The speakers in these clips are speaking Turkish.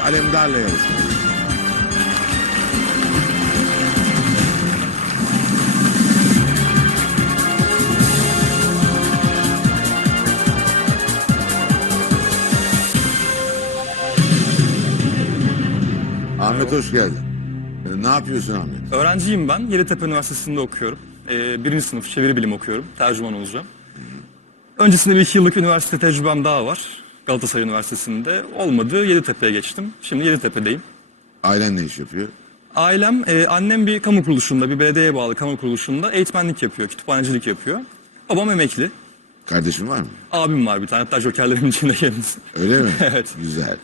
Ahmet Alemdar'la. Ahmet hoş geldin. Ee, Ne yapıyorsun Ahmet? Öğrenciyim ben. Yeditepe Üniversitesi'nde okuyorum. Ee, birinci sınıf çeviri bilim okuyorum. Tercüman olacağım. Öncesinde bir iki yıllık üniversite tecrübem daha var. Galatasaray Üniversitesi'nde. Olmadı. Yeditepe'ye geçtim. Şimdi Yeditepe'deyim. Ailen ne iş yapıyor? Ailem, e, annem bir kamu kuruluşunda, bir belediyeye bağlı kamu kuruluşunda eğitmenlik yapıyor, kütüphanecilik yapıyor. Babam emekli. Kardeşin var mı? Abim var bir tane, hatta jokerlerimin içinde kendisi. Öyle mi? Evet. Güzel.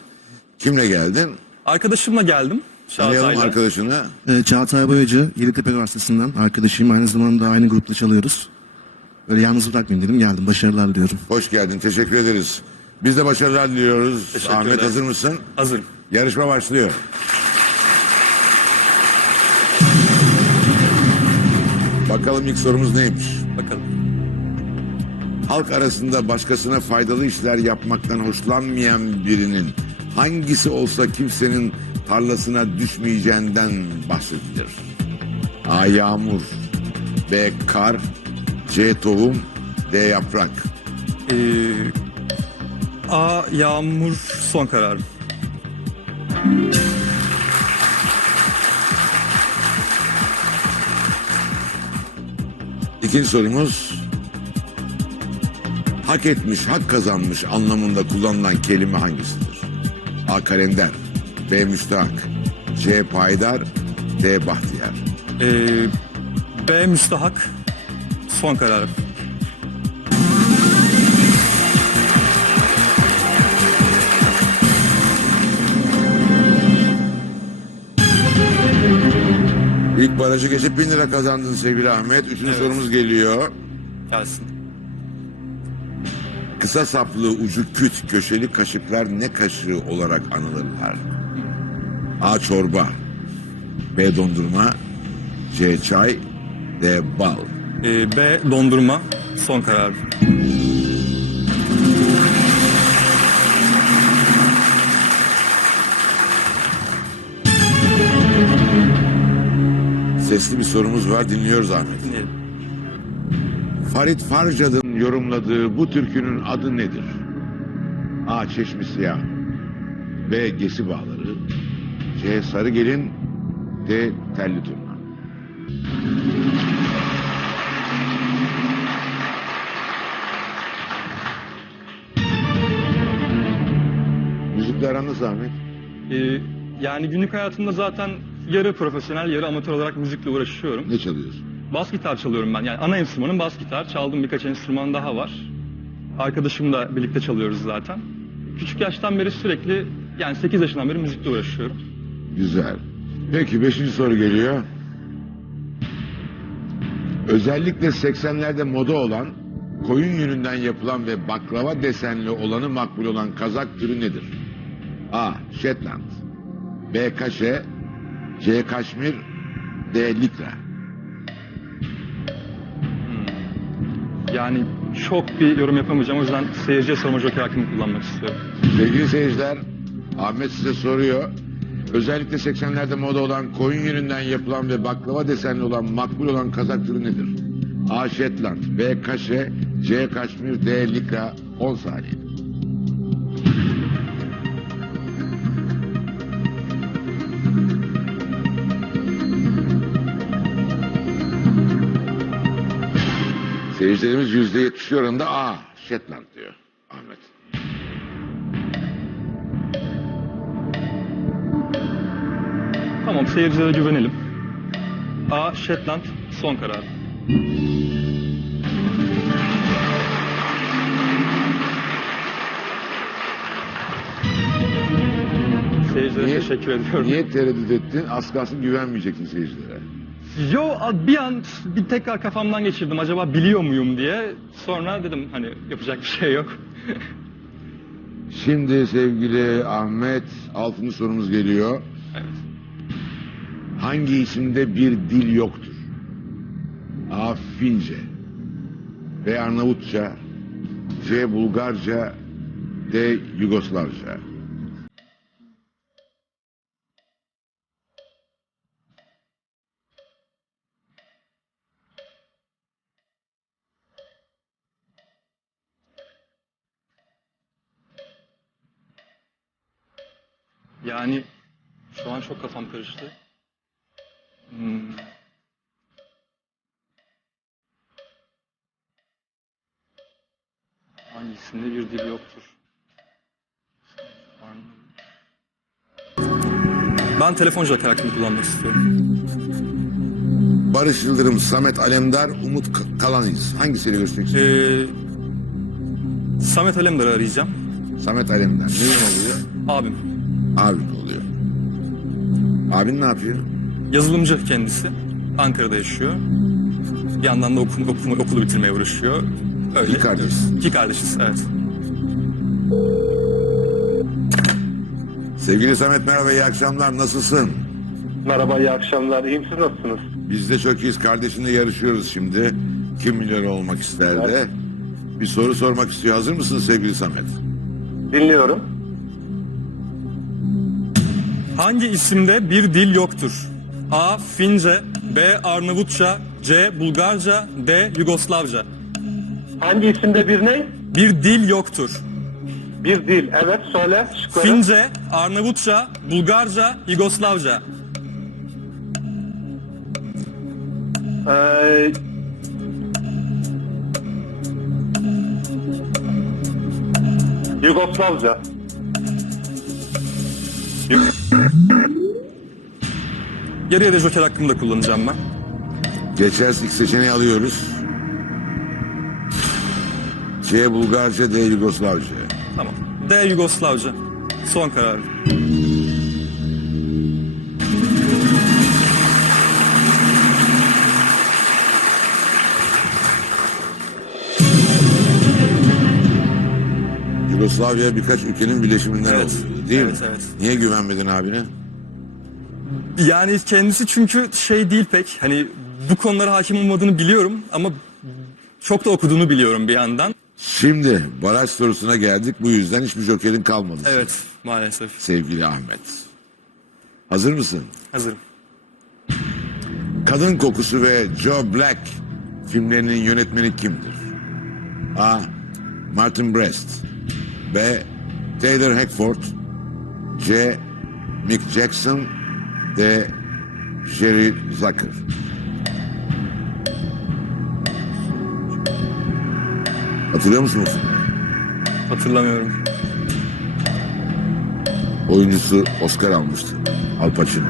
Kimle geldin? Arkadaşımla geldim. Tanıyalım Çağatay'la. arkadaşını. Ee, Çağatay Boyacı, Yeditepe Üniversitesi'nden arkadaşıyım. Aynı zamanda aynı grupta çalıyoruz. Böyle yalnız bırakmayayım dedim. Geldim. Başarılar diliyorum. Hoş geldin. Teşekkür ederiz. Biz de başarılar diliyoruz. Ahmet hazır mısın? Hazırım. Yarışma başlıyor. Bakalım ilk sorumuz neymiş? Bakalım. Halk arasında başkasına faydalı işler yapmaktan hoşlanmayan birinin hangisi olsa kimsenin tarlasına düşmeyeceğinden bahsedilir. A. Yağmur B. Kar C. Tohum D. Yaprak Ee, A. Yağmur son kararım. İkinci sorumuz hak etmiş, hak kazanmış anlamında kullanılan kelime hangisidir? A. Kalender B. Müstahak C. Payidar D. Bahtiyar Ee, B. Müstahak son kararım. Barajı geçip bin lira kazandın sevgili Ahmet. Üçüncü sorumuz geliyor. Gelsin. Kısa saplı ucu küt köşeli kaşıklar ne kaşığı olarak anılırlar? A. Çorba B. Dondurma C. Çay D. Bal Ee, B. Dondurma son kararım. Sesli bir sorumuz var dinliyoruz Ahmet. Dinleyelim. Farit Farcad'ın yorumladığı bu türkünün adı nedir? A. Çeşmi Siyah B. Gesi Bağları C. Sarı Gelin D. Telli Turna Müzikle aran nasıl Ahmet? Ee, yani günlük hayatımda zaten yarı profesyonel yarı amatör olarak müzikle uğraşıyorum. Ne çalıyorsun? Bas gitar çalıyorum ben. Yani ana enstrümanım bas gitar. Çaldığım birkaç enstrüman daha var. Arkadaşımla birlikte çalıyoruz zaten. Küçük yaştan beri sürekli yani 8 yaşından beri müzikle uğraşıyorum. Güzel. Peki beşinci soru geliyor. Özellikle 80'lerde moda olan, koyun yününden yapılan ve baklava desenli olanı makbul olan kazak türü nedir? A. Shetland B. Kaşe C. Kaşmir D. Likra Yani çok bir yorum yapamayacağım. O yüzden seyirciye sorma joker hakkımı kullanmak istiyorum. Sevgili seyirciler, Ahmet size soruyor. Özellikle 80'lerde moda olan koyun yününden yapılan ve baklava desenli olan makbul olan kazak türü nedir? A. Shetland, B. Kaşe, C. Kaşmir, D. Likra, 10 saniye. Seyircilerimiz yüzde yetmiş oranında A. Shetland diyor Ahmet. Tamam seyircilere güvenelim. A. Shetland son karar. Seyircilere Niye- teşekkür ediyorum. Niye tereddüt ettin? Az kalsın güvenmeyeceksin seyircilere. Yo bir an bir tekrar kafamdan geçirdim acaba biliyor muyum diye. Sonra dedim hani yapacak bir şey yok. Şimdi sevgili Ahmet, altıncı sorumuz geliyor. evet. Hangi isimde bir dil yoktur? A. Fince B. Arnavutça C. Bulgarca D. Yugoslavca Yani şu an çok kafam karıştı. Hmm. Hangisinde bir dil yoktur? Ben telefon joker hakkını kullanmak istiyorum. Barış Yıldırım, Samet Alemdar, Umut K- Kalanıyız. Hangisiyle görüşmek istiyorsun? Ee, Samet Alemdar'ı arayacağım. Samet Alemdar. Neden oluyor? Abim. Abin oluyor. Abin ne yapıyor? Yazılımcı kendisi. Ankara'da yaşıyor. Bir yandan da okul, okul, okulu bitirmeye uğraşıyor. Öyle. İki kardeş. İki kardeşiz, evet. Sevgili Samet merhaba, iyi akşamlar. Nasılsın? Merhaba, iyi akşamlar. İyiyim, siz nasılsınız? Biz de çok iyiyiz. Kardeşinle yarışıyoruz şimdi. Kim milyoner olmak ister de. Bir soru sormak istiyor. Hazır mısın sevgili Samet? Dinliyorum. Hangi isimde bir dil yoktur? A. Fince B. Arnavutça C. Bulgarca D. Yugoslavca Hangi isimde bir ne? Bir dil yoktur. Bir dil. Evet, söyle. Şıkları. Fince, Arnavutça, Bulgarca, Yugoslavca. Ee, Yugoslavca. Geriye de joker hakkımı da kullanacağım ben. Geçersek seçeneği alıyoruz. C. Bulgarca, D. Yugoslavca. Tamam. D. Yugoslavca. Son karar. Yugoslavya birkaç ülkenin birleşiminden Evet. oldu. Değil Evet, mi? evet. Niye güvenmedin abine? Yani kendisi çünkü şey değil pek hani bu konulara hakim olmadığını biliyorum ama çok da okuduğunu biliyorum bir yandan. Şimdi baraj sorusuna geldik. Bu yüzden hiçbir jokerin kalmadı. Evet maalesef. Sevgili Ahmet. Hazır mısın? Hazırım. Kadın Kokusu ve Joe Black filmlerinin yönetmeni kimdir? A. Martin Brest B. Taylor Hackford C. Mick Jackson D. Jerry Zucker Hatırlıyor musun? o filmi? Hatırlamıyorum. Oyuncusu Oscar almıştı. Al Pacino.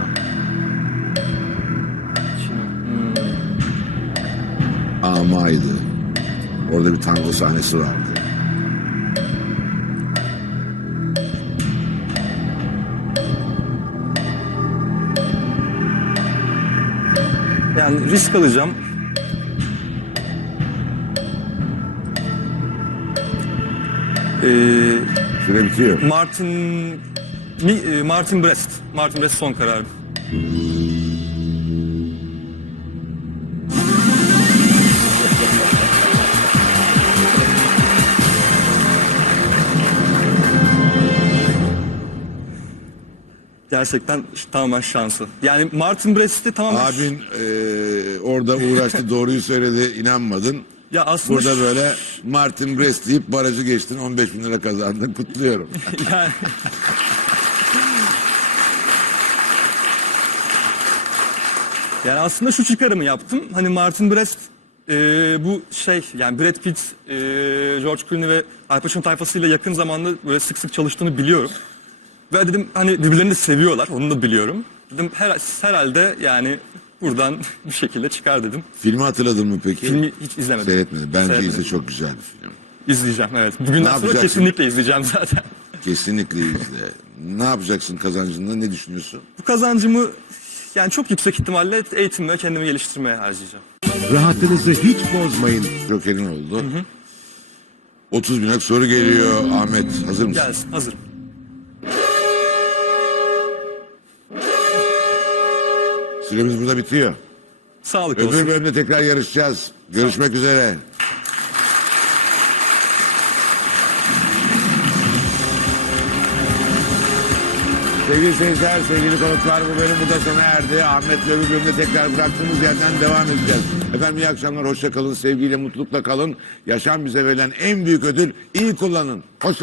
Ama'ydı. Orada bir tango sahnesi vardı. Yani risk alacağım. Ee, Süre bitiyor. Martin e, Martin Brest. Martin Brest son kararım. Gerçekten tamamen şansı. Yani Martin Brest'i tamamen... Abin eee, orada uğraştı doğruyu söyledi inanmadın. Ya aslında Burada böyle Martin Brest deyip barajı geçtin 15 bin lira kazandın kutluyorum. yani... Yani aslında şu çıkarımı yaptım. Hani Martin Brest e, bu şey yani Brad Pitt, e, George Clooney ve Al Pacino tayfasıyla yakın zamanda böyle sık sık çalıştığını biliyorum. Ve dedim hani birbirlerini de seviyorlar onu da biliyorum. Dedim her, herhalde yani buradan bir şekilde çıkar dedim. Filmi hatırladın mı peki? Filmi hiç izlemedim. Seyretmedim. Bence Seyretmedim. izle çok güzel bir film. İzleyeceğim evet. Bugünden sonra yapacaksın? kesinlikle izleyeceğim zaten. Kesinlikle izle. ne yapacaksın kazancında ne düşünüyorsun? Bu kazancımı yani çok yüksek ihtimalle eğitim ve kendimi geliştirmeye harcayacağım. Rahatınızı hiç bozmayın. Joker'in oldu. 30 bin soru geliyor Ahmet. Hazır mısın? Gelsin hazırım. Süremiz burada bitiyor. Sağlık Öbür olsun. bölümde tekrar yarışacağız. Görüşmek üzere. Sevgili seyirciler, sevgili konuklar bu bölüm burada sona erdi. Ahmet'le öbür bölümde tekrar bıraktığımız yerden devam edeceğiz. Efendim iyi akşamlar, hoşça kalın, sevgiyle, mutlulukla kalın. Yaşam bize verilen en büyük ödül iyi kullanın. Hoşça